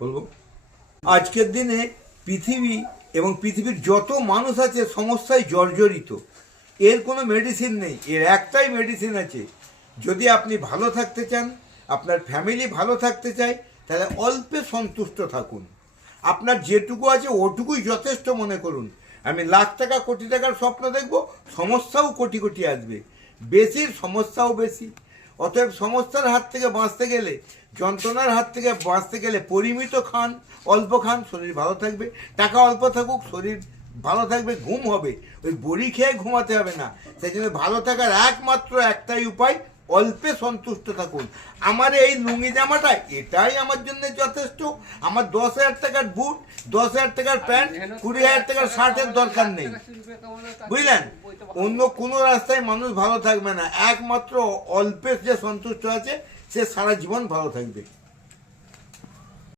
বলবো আজকের দিনে পৃথিবী এবং পৃথিবীর যত মানুষ আছে সমস্যায় জর্জরিত। এর কোনো মেডিসিন নেই, এর একটাই মেডিসিন আছে। যদি আপনি ভালো থাকতে চান, আপনার ফ্যামিলি ভালো থাকতে চায়, তাহলে অল্পে সন্তুষ্ট থাকুন। আপনার যেটুকু আছে ওটুকুই যথেষ্ট মনে করুন। আমি লাখ টাকা কোটি টাকার স্বপ্ন দেখব, সমস্যাও কোটি কোটি আসবে, বেশির সমস্যাও বেশি। অতএব সমস্যার হাত থেকে বাঁচতে গেলে, যন্ত্রণার হাত থেকে বাঁচতে গেলে পরিমিত খান, অল্প খান, শরীর ভালো থাকবে। টাকা অল্প থাকুক, শরীর ভালো থাকবে, ঘুম হবে। ওই বড়ি খেয়ে ঘুমাতে হবে না। সেই জন্য ভালো থাকার একমাত্র একটাই উপায়, অল্পে সন্তুষ্ট থাকুন। আমার এই লুঙ্গি জামাটা এটাই আমার জন্য যথেষ্ট। আমার 10,000 টাকার বুট, 10,000 টাকার প্যান্ট, 20,000 টাকার শার্টের দরকার নেই, বুঝলেন? অন্য কোনো রাস্তায় মানুষ ভালো থাকবে না। একমাত্র অল্পে যে সন্তুষ্ট আছে সে সারা জীবন ভালো থাকবে।